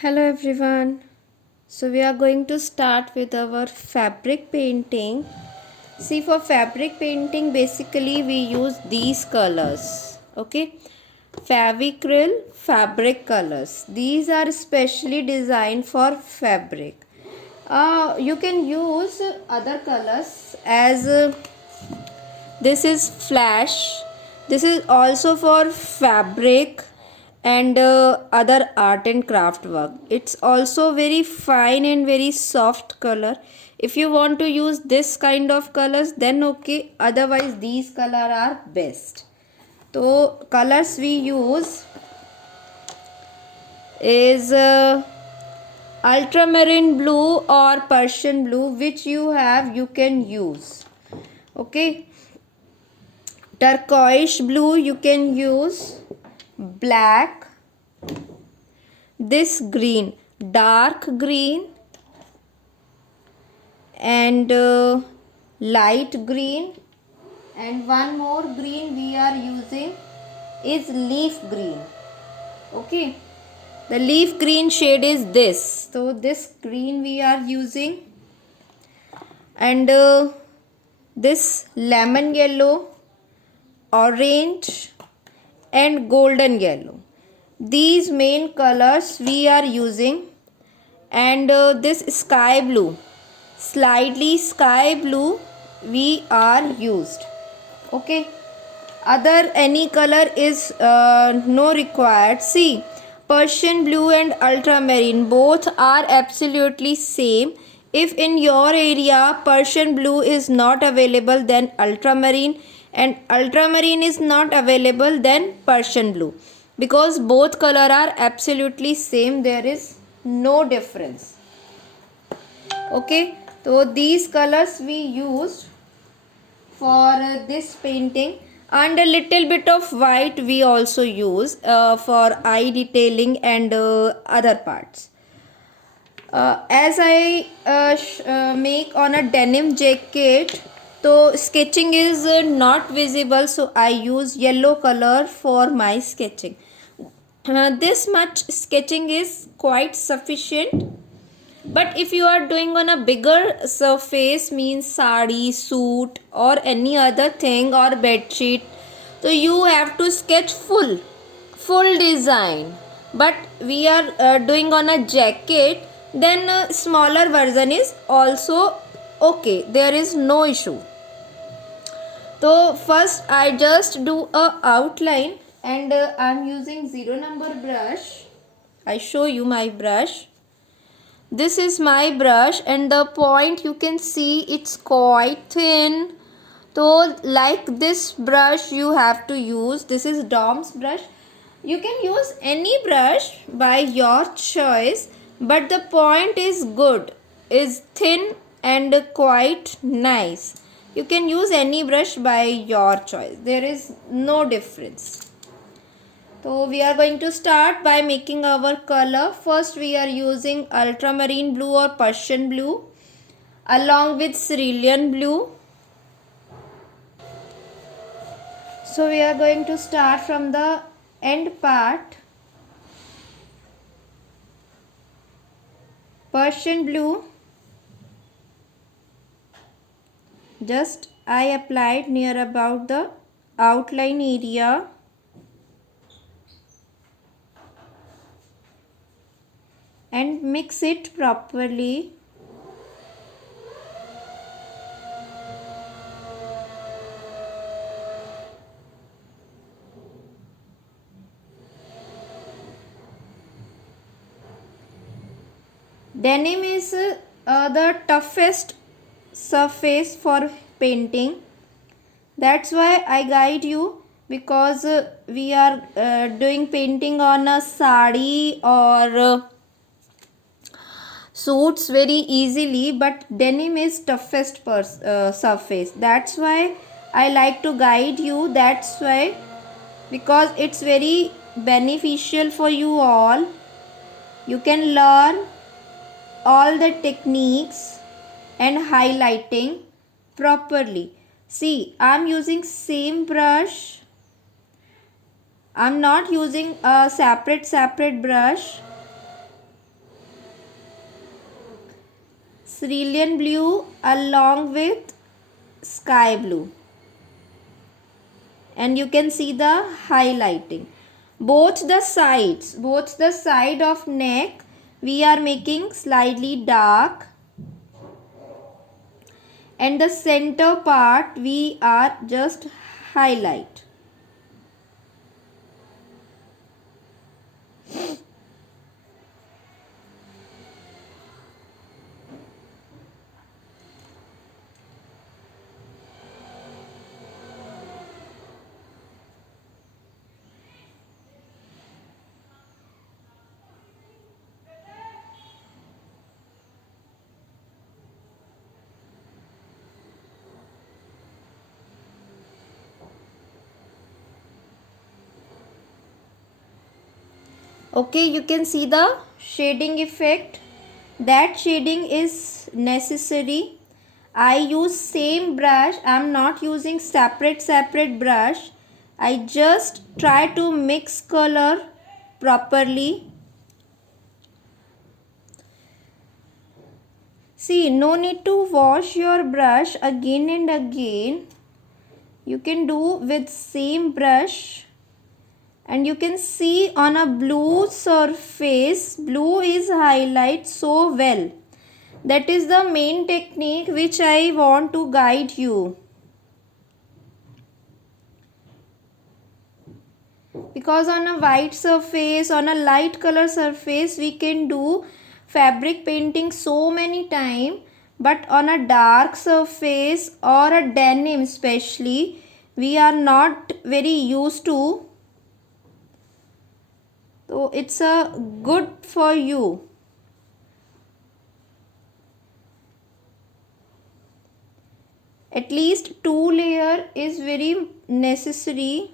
Hello everyone. So we are going to start with our fabric painting. See, for fabric painting basically we use these colors. Okay. Favicryl fabric colors. These are specially designed for fabric. You can use other colors as this is flash. This is also for fabric and other art and craft work. It's also very fine and very soft color. If you want to use this kind of colors, then okay, otherwise these color are best. So colors we use is ultramarine blue or Persian blue, which you have, you can use. Okay. Turquoise blue you can use, black, this green, dark green, and light green, and one more green we are using is leaf green. Okay, the leaf green shade is this, so this green we are using, and this lemon yellow, orange, and golden yellow. These main colors we are using, and this sky blue, slightly sky blue we are used. Okay, other any color is no required. See, Persian blue and ultramarine both are absolutely same. If in your area Persian blue is not available, then ultramarine, and ultramarine is not available, then Persian blue, because both color are absolutely same. There is no difference. Okay, so these colors we used for this painting, and a little bit of white we also use for eye detailing and other parts. As I make on a denim jacket, so sketching is not visible, so I use yellow color for my sketching. This much sketching is quite sufficient, but if you are doing on a bigger surface, means sari, suit, or any other thing, or bed sheet, so you have to sketch full design. But we are doing on a jacket, then a smaller version is also okay, there is no issue. So first I just do a outline, and I'm using 0 number brush. I show you my brush. This is my brush, and the point you can see it's quite thin. So like this brush you have to use. This is Dom's brush. You can use any brush by your choice, but the point is good, is thin and quite nice. You can use any brush by your choice. There is no difference. So we are going to start by making our color. First we are using ultramarine blue or Persian blue along with cerulean blue. So we are going to start from the end part. Persian blue, just I applied near about the outline area. And mix it properly. Denim is the toughest surface for painting. That's why I guide you, because we are doing painting on a sari or suits very easily, but denim is toughest surface. That's why I like to guide you. That's why, because it's very beneficial for you all. You can learn all the techniques and highlighting properly. See, I'm using same brush. I'm not using a separate brush. cerulean blue along with sky blue, and you can see the highlighting. Both the side of neck we are making slightly dark, and the center part we are just highlight. Okay, you can see the shading effect. That shading is necessary. I use same brush. I am not using separate brush. I just try to mix color properly. See, no need to wash your brush again and again. You can do with same brush. And you can see on a blue surface, blue is highlighted so well. That is the main technique which I want to guide you. Because on a white surface, on a light color surface, we can do fabric painting so many times. But on a dark surface or a denim especially, we are not very used to. So it's a good for you. At least 2 layer is very necessary.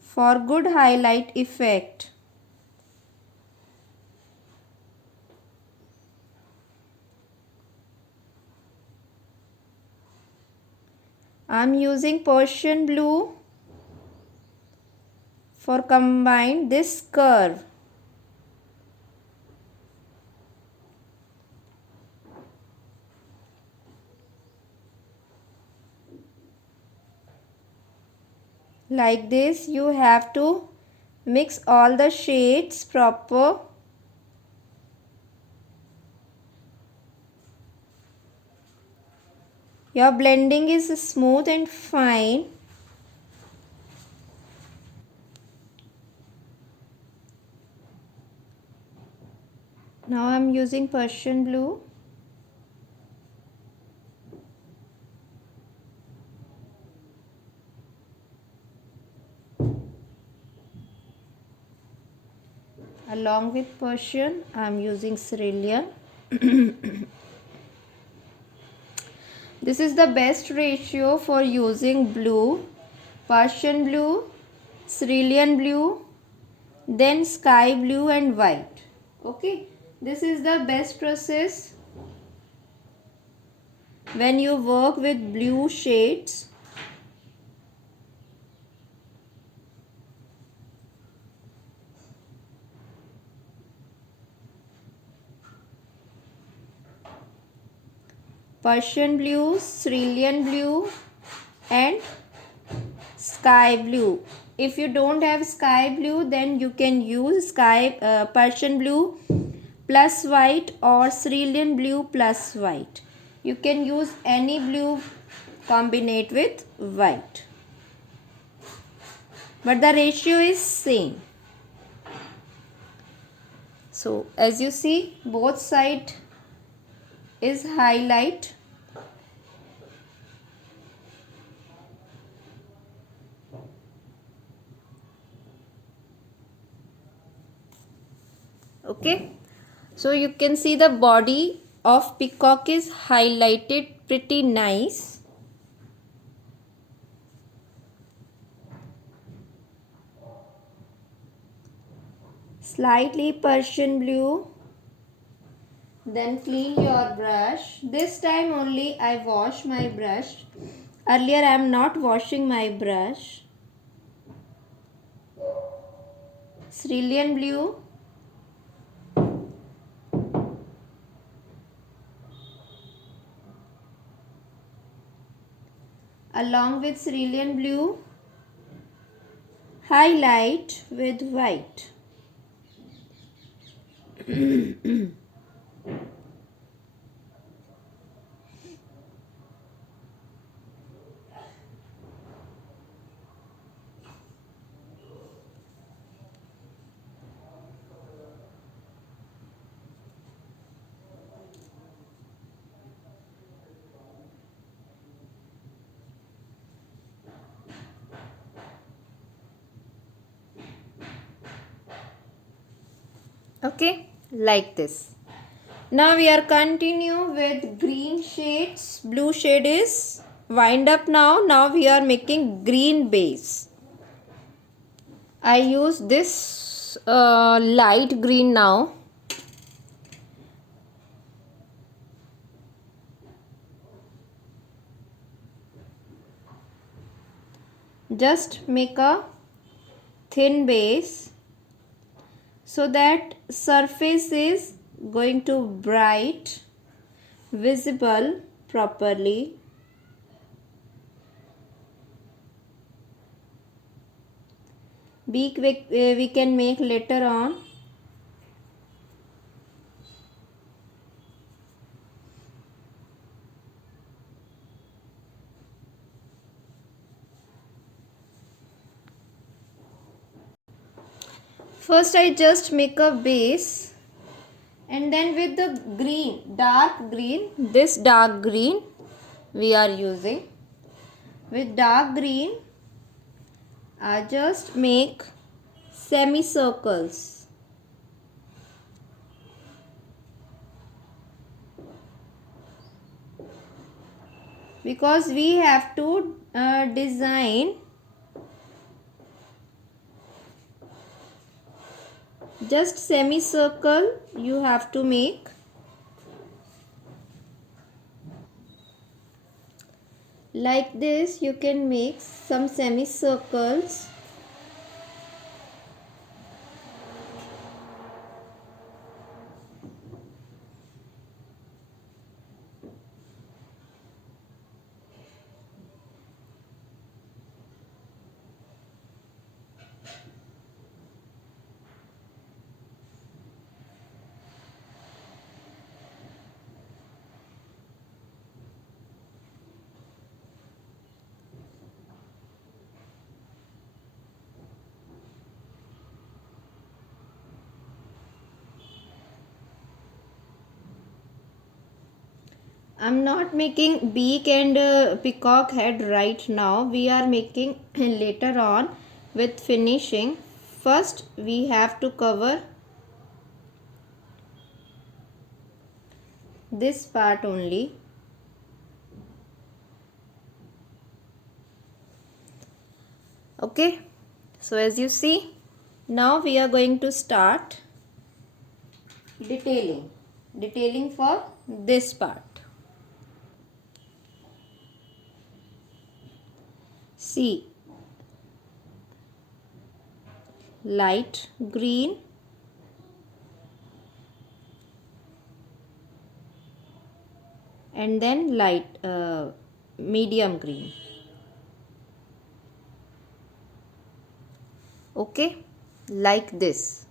For good highlight effect. I am using Persian blue for combine this curve. Like this, you have to mix all the shades proper. Your blending is smooth and fine. Now I am using Persian blue. Along with Persian, I am using cerulean. This is the best ratio for using blue, Persian blue, cerulean blue, then sky blue and white. Okay, this is the best process when you work with blue shades. Persian blue, cerulean blue and sky blue. If you don't have sky blue, then you can use Persian blue plus white or cerulean blue plus white. You can use any blue combinate with white, but the ratio is same. So as you see, both side is highlight. Okay, so you can see the body of peacock is highlighted pretty nice. Slightly Persian blue. Then clean your brush. This time only I wash my brush. Earlier I am not washing my brush. cerulean blue, along with cerulean blue, highlight with white. Okay, like this. Now we are continue with green shades. Blue shade is wind up now. Now we are making green base. I use this light green now. Just make a thin base so that surface is going to bright, visible properly. We can make later on. First I just make a base, and then with the green, dark green, this dark green we are using. With dark green I just make semicircles. Because we have to design just semicircle you have to make. Like this you can make some semicircles. I'm not making beak and peacock head right now. We are making later on with finishing. First we have to cover this part only. Okay, so as you see, now we are going to start detailing for this part. See, light green, and then light medium green. Okay, like this.